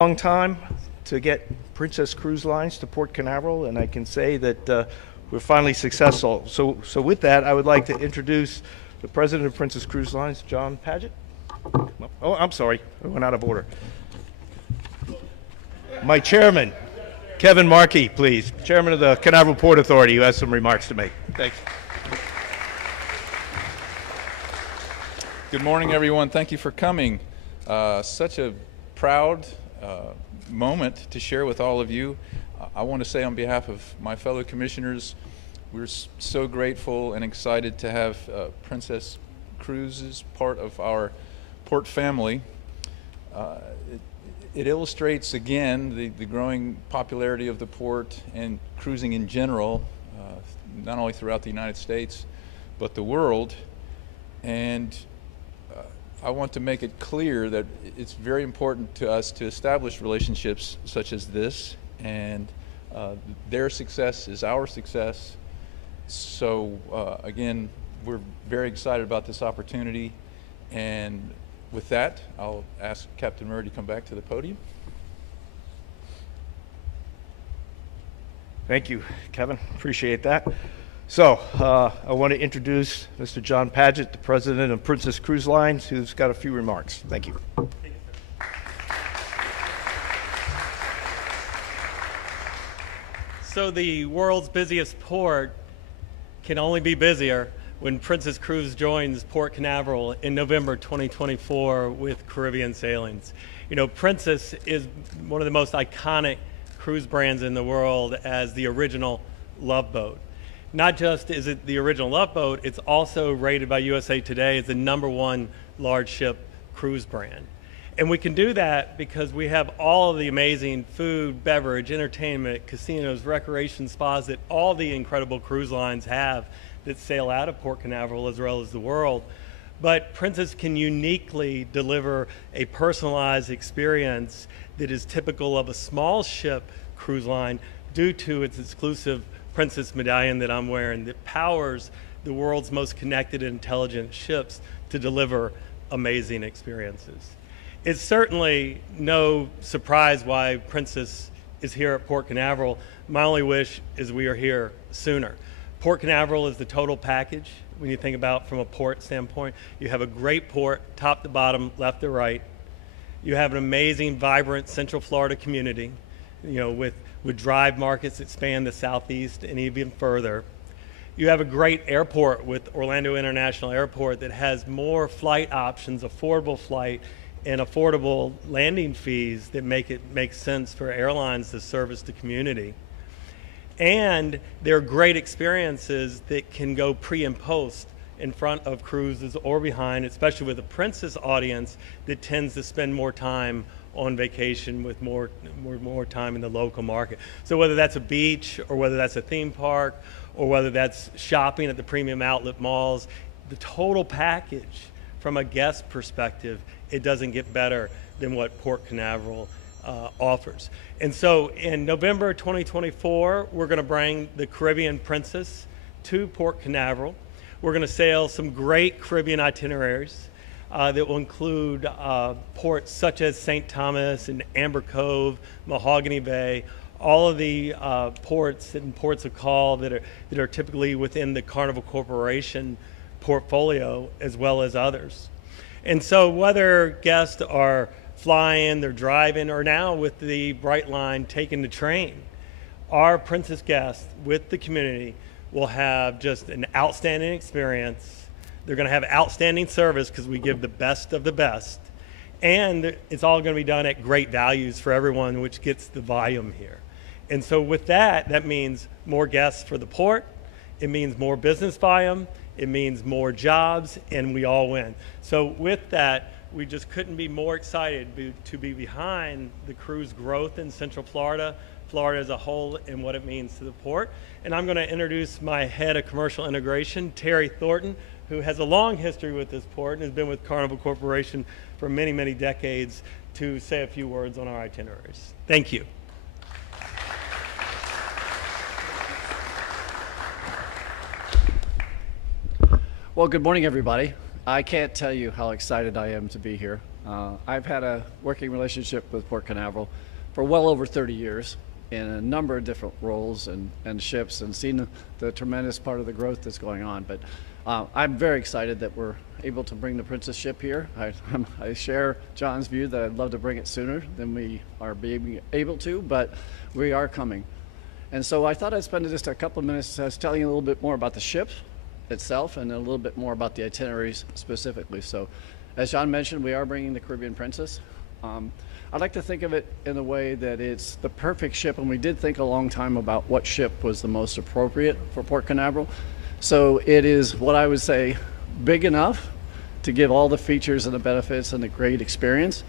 Long time to get Princess Cruise Lines to Port Canaveral, and I can say that we're finally successful. So with that, I would like to introduce the president of Princess Cruise Lines, John Paget. Oh, I'm sorry, I went out of order. My chairman, Kevin Markey, please. Chairman of the Canaveral Port Authority, who has some remarks to make. Thanks. Good morning, everyone. Thank you for coming. Such a proud moment to share with all of you. I want to say on behalf of my fellow commissioners, we're so grateful and excited to have Princess Cruises part of our port family. It illustrates again the growing popularity of the port and cruising in general, not only throughout the United States, but the world. And I want to make it clear that it's very important to us to establish relationships such as this, and their success is our success. So again, we're very excited about this opportunity, and with that, I'll ask Captain Murray to come back to the podium. Thank you, Kevin. Appreciate that. So I want to introduce Mr. John Paget, the president of Princess Cruise Lines, who's got a few remarks. Thank you. So the world's busiest port can only be busier when Princess Cruise joins Port Canaveral in November 2024 with Caribbean sailings. You know, Princess is one of the most iconic cruise brands in the world as the original love boat. Not just is it the original love boat, it's also rated by USA Today as the #1 large ship cruise brand. And we can do that because we have all of the amazing food, beverage, entertainment, casinos, recreation spas that all the incredible cruise lines have that sail out of Port Canaveral as well as the world. But Princess can uniquely deliver a personalized experience that is typical of a small ship cruise line due to its exclusive Princess medallion that I'm wearing that powers the world's most connected and intelligent ships to deliver amazing experiences. It's certainly no surprise why Princess is here at Port Canaveral. My only wish is we are here sooner. Port Canaveral is the total package when you think about from a port standpoint. You have a great port, top to bottom, left to right. You have an amazing, vibrant Central Florida community, you know, with drive markets that span the southeast and even further. You have a great airport with Orlando International Airport that has more flight options, affordable flight, and affordable landing fees that make it make sense for airlines to service the community. And there are great experiences that can go pre and post in front of cruises or behind, especially with a Princess audience that tends to spend more time on vacation with more time in the local market. So whether that's a beach or whether that's a theme park or whether that's shopping at the premium outlet malls, the total package from a guest perspective, it doesn't get better than what Port Canaveral offers. And so in November 2024, we're going to bring the Caribbean Princess to Port Canaveral. We're going to sail some great Caribbean itineraries that will include ports such as St. Thomas and Amber Cove, Mahogany Bay, all of the ports and ports of call that are typically within the Carnival Corporation portfolio as well as others. And so whether guests are flying, they're driving, or now with the Brightline taking the train, our Princess guests with the community will have just an outstanding experience. They're going to have outstanding service because we give the best of the best. And it's all going to be done at great values for everyone, which gets the volume here. And so with that, that means more guests for the port. It means more business volume. It means more jobs, and we all win. So with that, we just couldn't be more excited to be behind the cruise growth in Central Florida, Florida as a whole, and what it means to the port. And I'm going to introduce my head of commercial integration, Terry Thornton, who has a long history with this port and has been with Carnival Corporation for many, many decades, to say a few words on our itineraries. Thank you. Well, good morning, everybody. I can't tell you how excited I am to be here. I've had a working relationship with Port Canaveral for well over 30 years in a number of different roles and ships, and seen the tremendous part of the growth that's going on. But I'm very excited that we're able to bring the Princess ship here. I share John's view that I'd love to bring it sooner than we are being able to, but we are coming. And so I thought I'd spend just a couple of minutes telling you a little bit more about the ship itself and a little bit more about the itineraries specifically. So as John mentioned, we are bringing the Caribbean Princess. I'd like to think of it in a way that it's the perfect ship, and we did think a long time about what ship was the most appropriate for Port Canaveral. So it is what I would say big enough to give all the features and the benefits and the great experience,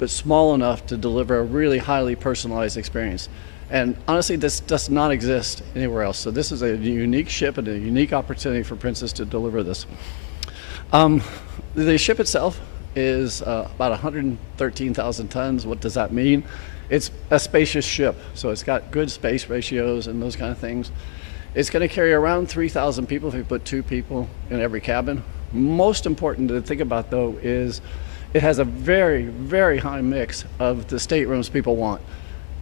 but small enough to deliver a really highly personalized experience. And honestly, this does not exist anywhere else. So this is a unique ship and a unique opportunity for Princess to deliver this. The ship itself is about 113,000 tons. What does that mean? It's a spacious ship, so it's got good space ratios and those kind of things. It's going to carry around 3,000 people if you put 2 people in every cabin. Most important to think about, though, is it has a very, very high mix of the staterooms people want.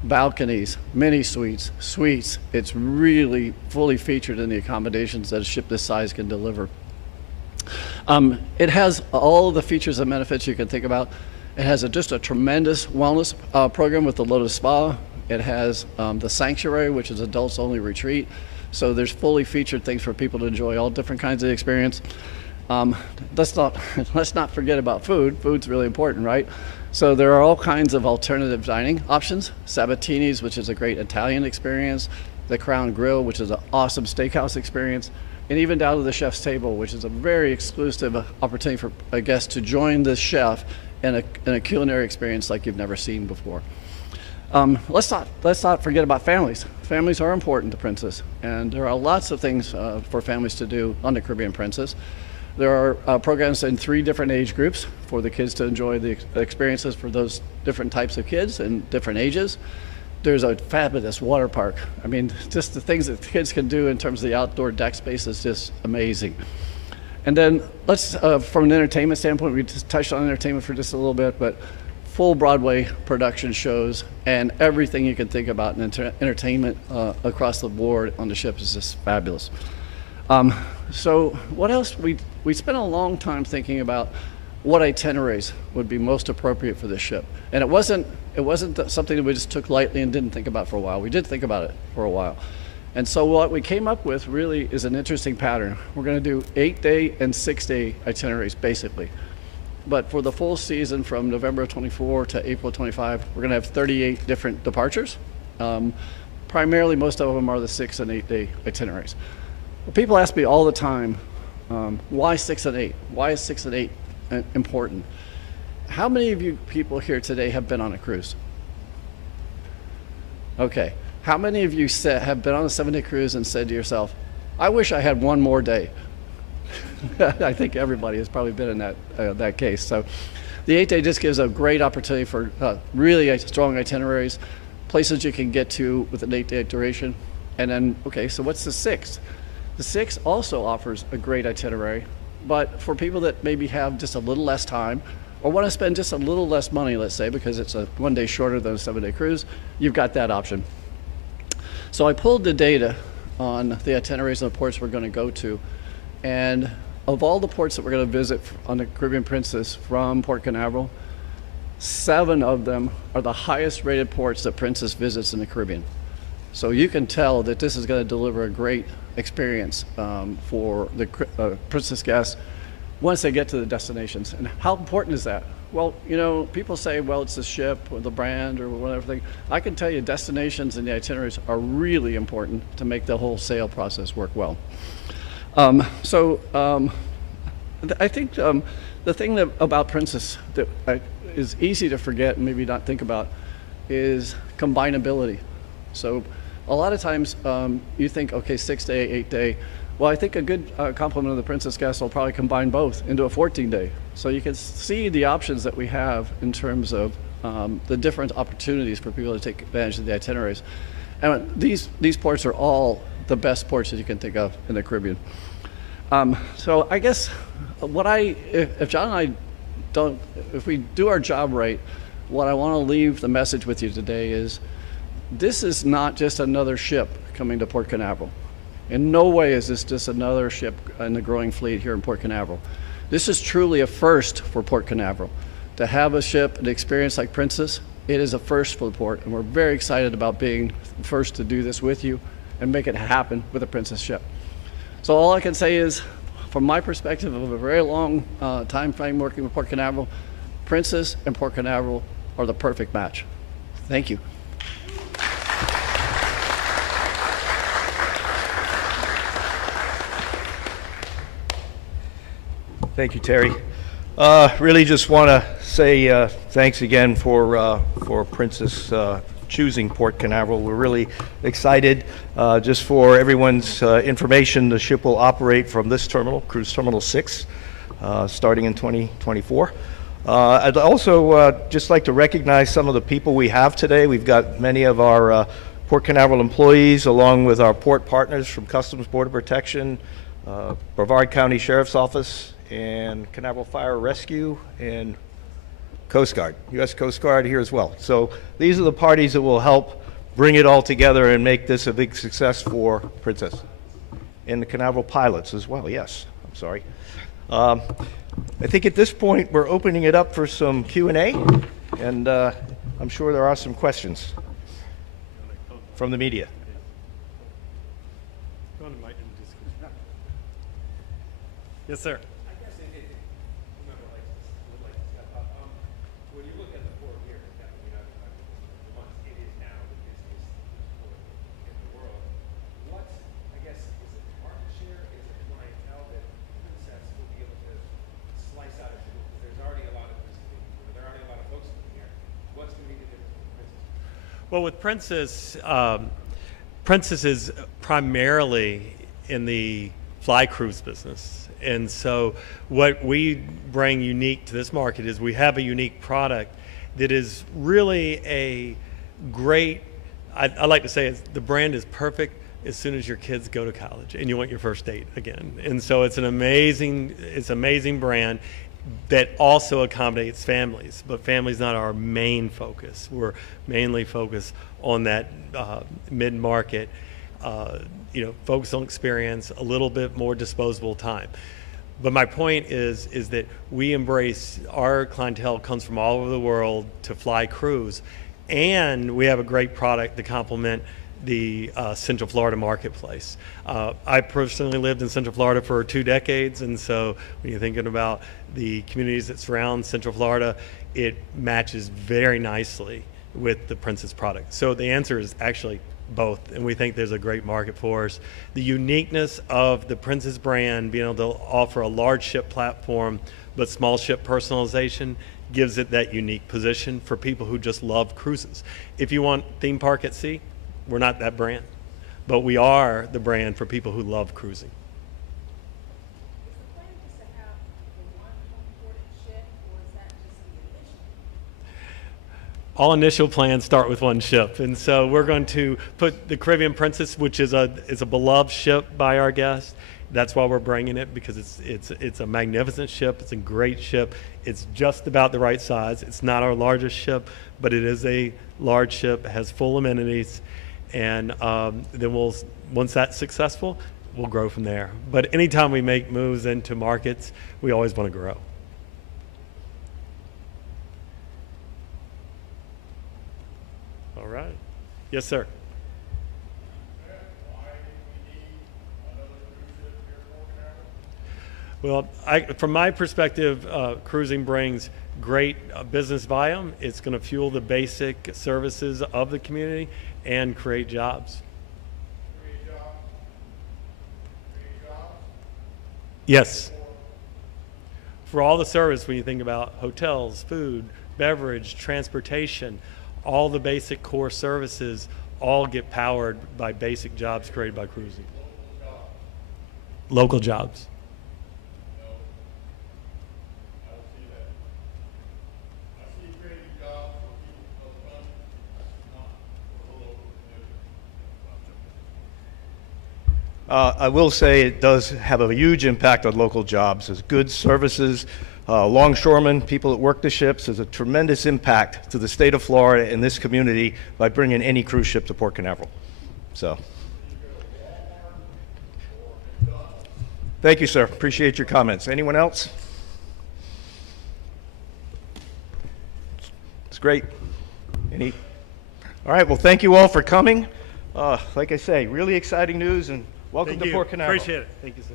Balconies, mini suites, suites. It's really fully featured in the accommodations that a ship this size can deliver. It has all of the features and benefits you can think about. It has just a tremendous wellness program with the Lotus Spa. It has the Sanctuary, which is adults only retreat. So there's fully featured things for people to enjoy all different kinds of experience. Let's not forget about food. Food's really important, right? So there are all kinds of alternative dining options. Sabatini's, which is a great Italian experience. The Crown Grill, which is an awesome steakhouse experience. And even down to the chef's table, which is a very exclusive opportunity for a guest to join the chef in a culinary experience like you've never seen before. Let's not forget about families. Families are important to Princess, and there are lots of things for families to do on the Caribbean Princess. There are programs in 3 different age groups for the kids to enjoy the experiences for those different types of kids and different ages. There's a fabulous water park. I mean, just the things that kids can do in terms of the outdoor deck space is just amazing. And then let's, from an entertainment standpoint, we just touched on entertainment for just a little bit, but full Broadway production shows and everything you can think about in entertainment across the board on the ship is just fabulous. So what else? We spent a long time thinking about what itineraries would be most appropriate for this ship. And it wasn't something that we just took lightly and didn't think about for a while. We did think about it for a while. And so what we came up with really is an interesting pattern. We're going to do 8-day and 6-day itineraries, basically. But for the full season from November 24 to April 25, we're going to have 38 different departures. Primarily, most of them are the 6- and 8-day itineraries. Well, people ask me all the time, why 6 and 8? Why is 6 and 8 important? How many of you people here today have been on a cruise? Okay. How many of you have been on a 7-day cruise and said to yourself, I wish I had one more day? I think everybody has probably been in that case. So the 8-day just gives a great opportunity for really strong itineraries, places you can get to with an 8-day duration. And then, okay, so what's the 6th? The 6th also offers a great itinerary, but for people that maybe have just a little less time or want to spend just a little less money, let's say, because it's a 1 day shorter than a 7-day cruise, you've got that option. So I pulled the data on the itineraries and the ports we're going to go to. And of all the ports that we're going to visit on the Caribbean Princess from Port Canaveral, 7 of them are the highest rated ports that Princess visits in the Caribbean. So you can tell that this is going to deliver a great experience for the Princess guests once they get to the destinations. And how important is that? Well, you know, people say, well, it's the ship or the brand or whatever thing. I can tell you destinations and the itineraries are really important to make the whole sale process work well. I think the thing about Princess that is easy to forget and maybe not think about is combinability. So a lot of times you think, okay, 6-day, 8-day. Well, I think a good complement of the Princess guests will probably combine both into a 14-day. So you can see the options that we have in terms of the different opportunities for people to take advantage of the itineraries. And these ports are all the best ports that you can think of in the Caribbean. So I guess if John and I if we do our job right, what I want to leave the message with you today is this is not just another ship coming to Port Canaveral. In no way is this just another ship in the growing fleet here in Port Canaveral. This is truly a first for Port Canaveral. To have a ship, an experience like Princess, it is a first for the port, and we're very excited about being first to do this with you and make it happen with a Princess ship. So all I can say is, from my perspective of a very long time frame working with Port Canaveral, Princess and Port Canaveral are the perfect match. Thank you. Thank you, Terry. Really just want to say thanks again for Princess choosing Port Canaveral. We're really excited. Just for everyone's information, the ship will operate from this terminal, Cruise Terminal 6, starting in 2024. I'd also just like to recognize some of the people we have today. We've got many of our Port Canaveral employees, along with our port partners from Customs Border Protection, Brevard County Sheriff's Office, and Canaveral Fire Rescue, and Coast Guard, U.S. Coast Guard here as well. So these are the parties that will help bring it all together and make this a big success for Princess. And the Canaveral pilots as well, yes, I'm sorry. I think at this point we're opening it up for some Q&A, and I'm sure there are some questions from the media. Yes, sir. Well, with Princess, Princess is primarily in the fly cruise business. And so what we bring unique to this market is we have a unique product that is really a great, I like to say the brand is perfect as soon as your kids go to college and you want your first date again. And so it's an amazing brand that also accommodates families, but family's not our main focus. We're mainly focused on that mid-market, focus on experience, a little bit more disposable time. But my point is that we embrace, our clientele comes from all over the world to fly cruise, and we have a great product to complement the Central Florida marketplace. I personally lived in Central Florida for 2 decades, and so when you're thinking about the communities that surround Central Florida, it matches very nicely with the Princess product. So the answer is actually both, and we think there's a great market for us. The uniqueness of the Princess brand, being able to offer a large ship platform but small ship personalization, gives it that unique position for people who just love cruises. If you want theme park at sea, we're not that brand, but we are the brand for people who love cruising. Is the plan just to have the one home-ported ship, or is that just the initial? All initial plans start with one ship, and so we're going to put the Caribbean Princess, which is a beloved ship by our guests. That's why we're bringing it, because it's a magnificent ship. It's a great ship. It's just about the right size. It's not our largest ship, but it is a large ship. It has full amenities. And then once that's successful, we'll grow from there. But anytime we make moves into markets, we always want to grow. All right. Yes, sir. Well, from my perspective, cruising brings great business volume. It's going to fuel the basic services of the community and create jobs. Yes. For all the service, when you think about hotels, food, beverage, transportation, all the basic core services all get powered by basic jobs created by cruising. Local jobs. I will say it does have a huge impact on local jobs. There's good services longshoremen, people that work the ships. There's a tremendous impact to the state of Florida and this community by bringing any cruise ship to Port Canaveral. So, thank you, sir. Appreciate your comments. Anyone else? It's great. Any? All right. Well, thank you all for coming. Like I say, really exciting news, and welcome Thank to you. Port Canaveral. Appreciate it. Thank you, sir.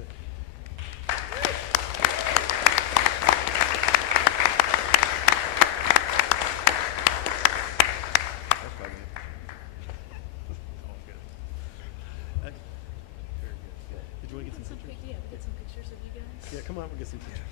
Did you want to get some pictures? Yeah, we get some pictures of you guys. Yeah, come on, we'll get some pictures.